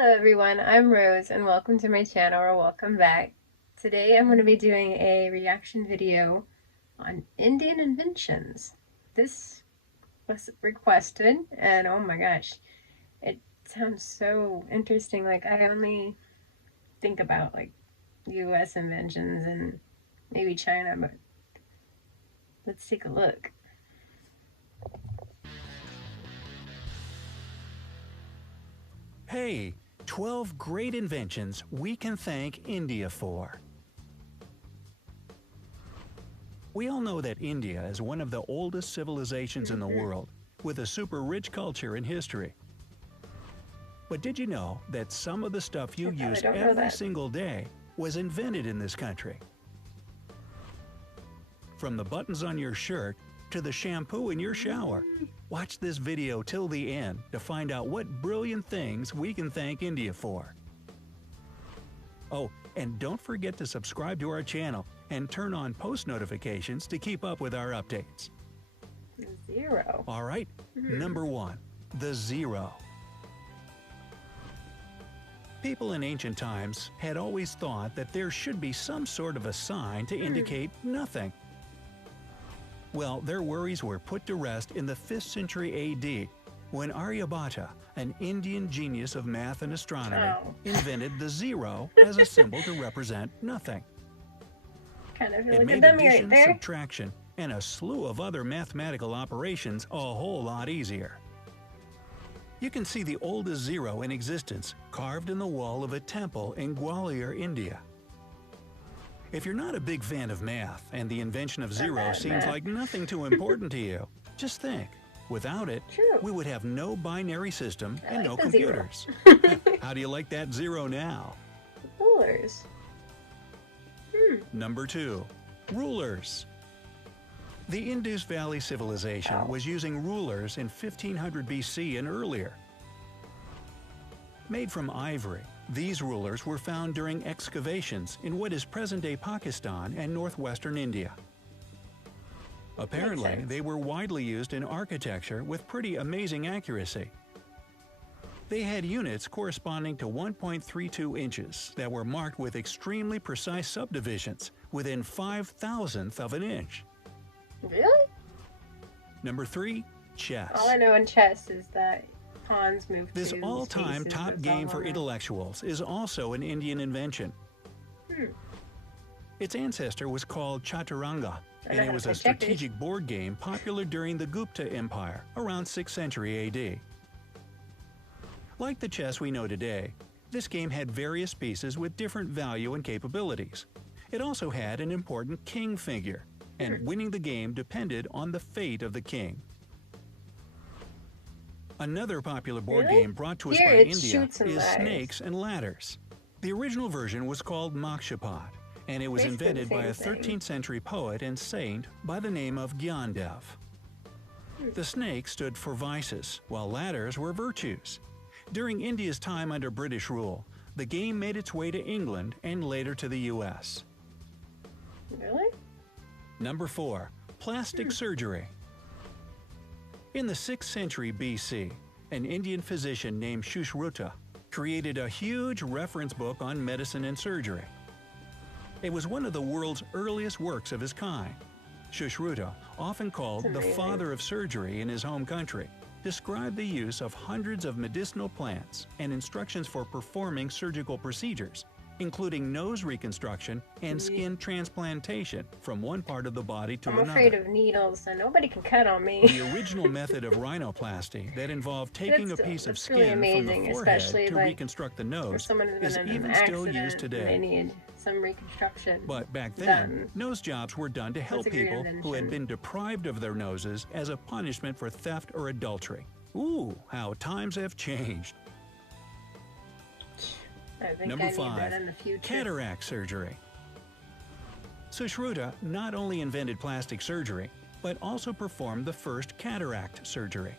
Hello everyone, I'm Rose and welcome to my channel, or welcome back. Today I'm going to be doing a reaction video on Indian inventions. This was requested and oh my gosh, it sounds so interesting. Like I only think about like US inventions and maybe China, but let's take a look. Hey, 12 great inventions we can thank India for. We all know that India is one of the oldest civilizations in the world, with a super rich culture and history. But did you know that some of the stuff you use every single day was invented in this country? From the buttons on your shirt to the shampoo in your shower. Watch this video till the end to find out what brilliant things we can thank India for. Oh, and don't forget to subscribe to our channel and turn on post notifications to keep up with our updates. Zero. All right, Number 1, the zero. People in ancient times had always thought that there should be some sort of a sign to indicate nothing. Well, their worries were put to rest in the 5th century AD, when Aryabhata, an Indian genius of math and astronomy, invented the zero as a symbol to represent nothing. It made addition, subtraction, and a slew of other mathematical operations a whole lot easier. You can see the oldest zero in existence carved in the wall of a temple in Gwalior, India. If you're not a big fan of math and the invention of zero seems like nothing too important to you, just think, without it, we would have no binary system and no computers. How do you like that zero now? Rulers. Number 2, rulers. The Indus Valley Civilization was using rulers in 1500 BC and earlier. Made from ivory, these rulers were found during excavations in what is present-day Pakistan and northwestern India. Apparently, they were widely used in architecture with pretty amazing accuracy. They had units corresponding to 1.32 inches that were marked with extremely precise subdivisions within 5,000th of an inch. Really? Number 3, chess. All I know in chess is that pawns move. This all-time top game for intellectuals is also an Indian invention. Its ancestor was called Chaturanga, and it was a strategic board game popular during the Gupta Empire around 6th century AD. Like the chess we know today, this game had various pieces with different value and capabilities. It also had an important king figure, and winning the game depended on the fate of the king. Another popular board game brought to us by India is Snakes and Ladders. The original version was called Mokshapat, and it was invented by a 13th century poet and saint by the name of Gyandev. The snakes stood for vices, while ladders were virtues. During India's time under British rule, the game made its way to England and later to the US. Really? Number 4, plastic surgery. In the 6th century BC, an Indian physician named Sushruta created a huge reference book on medicine and surgery. It was one of the world's earliest works of his kind. Sushruta, often called the father of surgery in his home country, described the use of hundreds of medicinal plants and instructions for performing surgical procedures, including nose reconstruction and skin transplantation from one part of the body to another. I'm afraid of needles, so nobody can cut on me. The original method of rhinoplasty that involved taking a piece of skin from the forehead to reconstruct the nose is even still used today. They need some reconstruction. But back then, nose jobs were done to help people who had been deprived of their noses as a punishment for theft or adultery. Ooh, how times have changed. Number 5, cataract surgery. Sushruta not only invented plastic surgery, but also performed the first cataract surgery.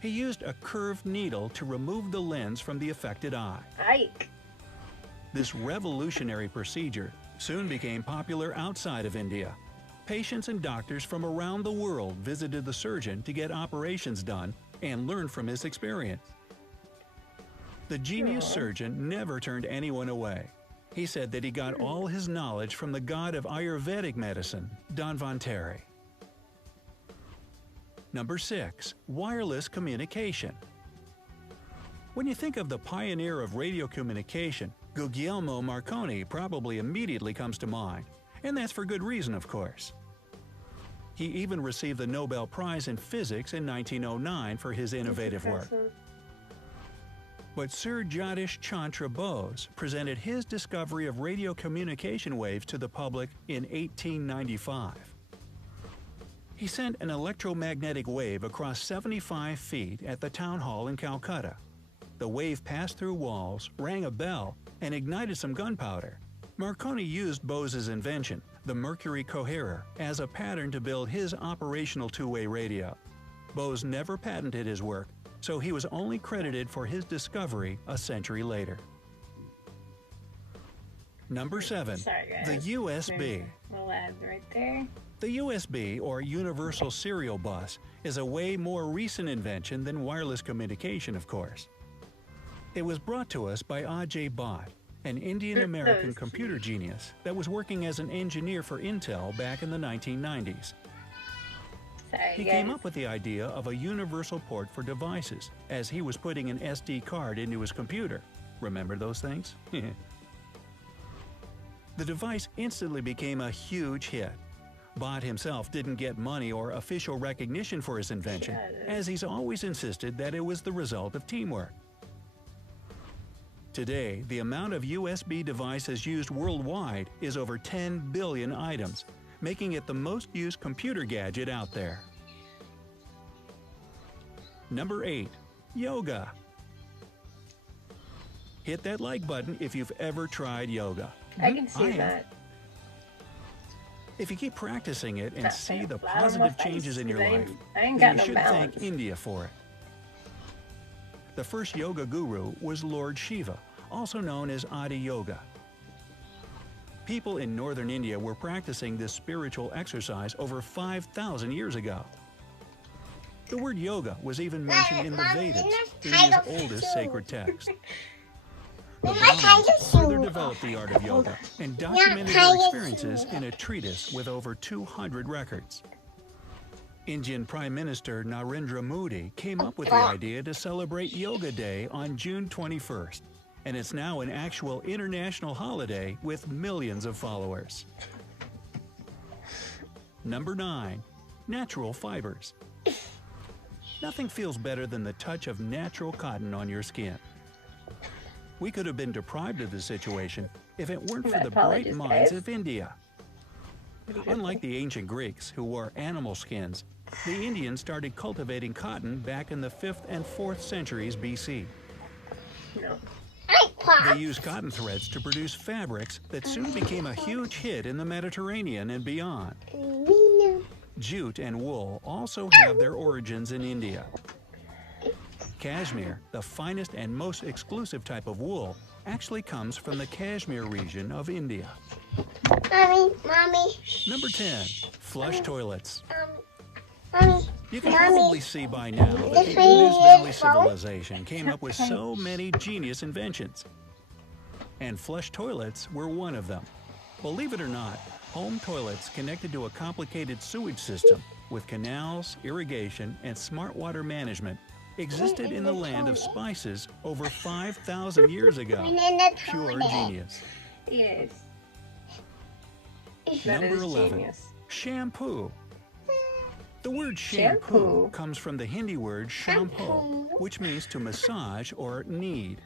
He used a curved needle to remove the lens from the affected eye. Ike. This revolutionary procedure soon became popular outside of India. Patients and doctors from around the world visited the surgeon to get operations done and learn from his experience. The genius Aw. surgeon never turned anyone away. He said that he got all his knowledge from the god of Ayurvedic medicine, Dhanvantari. Number 6. Wireless communication. When you think of the pioneer of radio communication, Guglielmo Marconi probably immediately comes to mind, and that's for good reason, of course. He even received the Nobel Prize in Physics in 1909 for his innovative work. But Sir Jagdish Chandra Bose presented his discovery of radio communication waves to the public in 1895. He sent an electromagnetic wave across 75 feet at the town hall in Calcutta. The wave passed through walls, rang a bell, and ignited some gunpowder. Marconi used Bose's invention, the mercury coherer, as a pattern to build his operational two-way radio. Bose never patented his work, so he was only credited for his discovery a century later. Number 7. Sorry, guys. The USB. Little ad right there. The USB, or Universal Serial Bus, is a way more recent invention than wireless communication, of course. It was brought to us by Ajay Bhatt, an Indian-American computer genius that was working as an engineer for Intel back in the 1990s. Sorry, He guys. came up with the idea of a universal port for devices, as he was putting an SD card into his computer. Remember those things? The device instantly became a huge hit. Bhatt himself didn't get money or official recognition for his invention, as he's always insisted that it was the result of teamwork. Today, the amount of USB devices used worldwide is over 10 billion items, making it the most used computer gadget out there. Number 8. Yoga. Hit that like button if you've ever tried yoga. I can see I have. that. If you keep practicing it and That see thing the flat on my positive face, changes in your 'cause life, I ain't then got you no should thank balance. India for it. The first yoga guru was Lord Shiva, also known as Adi Yoga. People in northern India were practicing this spiritual exercise over 5,000 years ago. The word yoga was even mentioned in the Vedas, India's oldest sacred text. The Brahmins further developed the art of yoga and documented their experiences in a treatise with over 200 records. Indian Prime Minister Narendra Modi came up with the idea to celebrate Yoga Day on June 21st, and it's now an actual international holiday with millions of followers. Number 9. Natural fibers. Nothing feels better than the touch of natural cotton on your skin. We could have been deprived of this situation if it weren't for the bright Apologies, minds guys. of India. Unlike the ancient Greeks, who wore animal skins, the Indians started cultivating cotton back in the 5th and 4th centuries BC. No. They used cotton threads to produce fabrics that soon became a huge hit in the Mediterranean and beyond. Jute and wool also have their origins in India. Cashmere, the finest and most exclusive type of wool, actually comes from the Kashmir region of India. Mommy. Number 10. Flush toilets. Mommy. You can Mommy. probably see by now that the This Indus way Valley is phone? Civilization came up with so many genius inventions. And flush toilets were one of them. Believe it or not, home toilets connected to a complicated sewage system with canals, irrigation, and smart water management existed in the land of spices over 5,000 years ago. Pure genius. Yes. That Number is 11. genius. Shampoo. The word shampoo Shampoo. comes from the Hindi word shampoo, which means to massage or knead.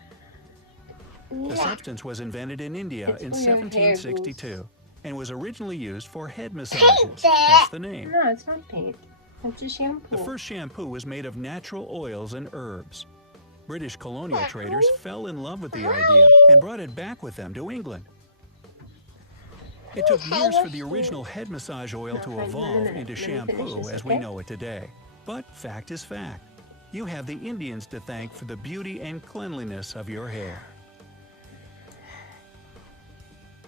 The substance was invented in India It's in for your hair 1762 and was originally used for head massages. That's the name. No, it's not paint. It's a shampoo. The first shampoo was made of natural oils and herbs. British colonial traders fell in love with the idea and brought it back with them to England. It took years for the original head massage oil to evolve into shampoo as we know it today. But fact is fact. You have the Indians to thank for the beauty and cleanliness of your hair.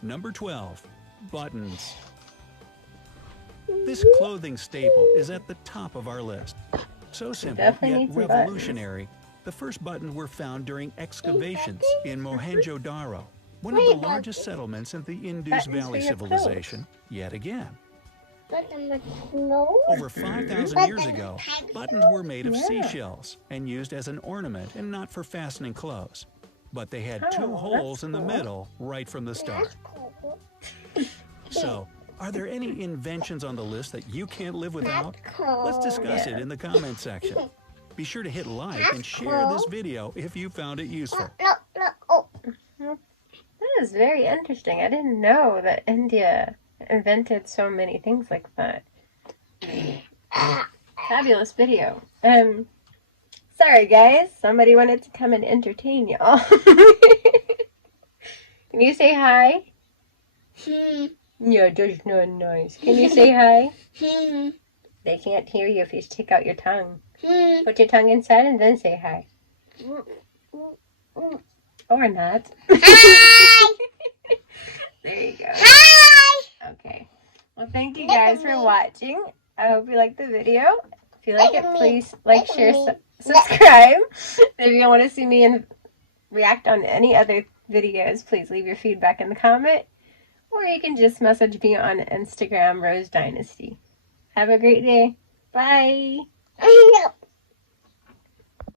Number 12. Buttons. This clothing staple is at the top of our list. So simple definitely yet need some revolutionary The first buttons were found during excavations in Mohenjo-Daro, one of the largest settlements in the Indus Valley Civilization, yet again. Over 5,000 years ago, buttons were made of seashells and used as an ornament and not for fastening clothes. But they had two holes in the middle right from the start. So, are there any inventions on the list that you can't live without? Let's discuss it in the comment section. Be sure to hit like and share this video if you found it useful. That is very interesting. I didn't know that India invented so many things like that. Fabulous video. Sorry guys, somebody wanted to come and entertain y'all. Can you say hi? Yeah, that's not nice. Can you say hi? They can't hear you if you stick out your tongue. Put your tongue inside and then say hi. Or not. There you go. Hi! Okay. Well, thank you guys for watching. I hope you liked the video. If you like it, please like, share, subscribe. If you want to see me react on any other videos, please leave your feedback in the comment. Or you can just message me on Instagram, Rose Dynasty. Have a great day. Bye.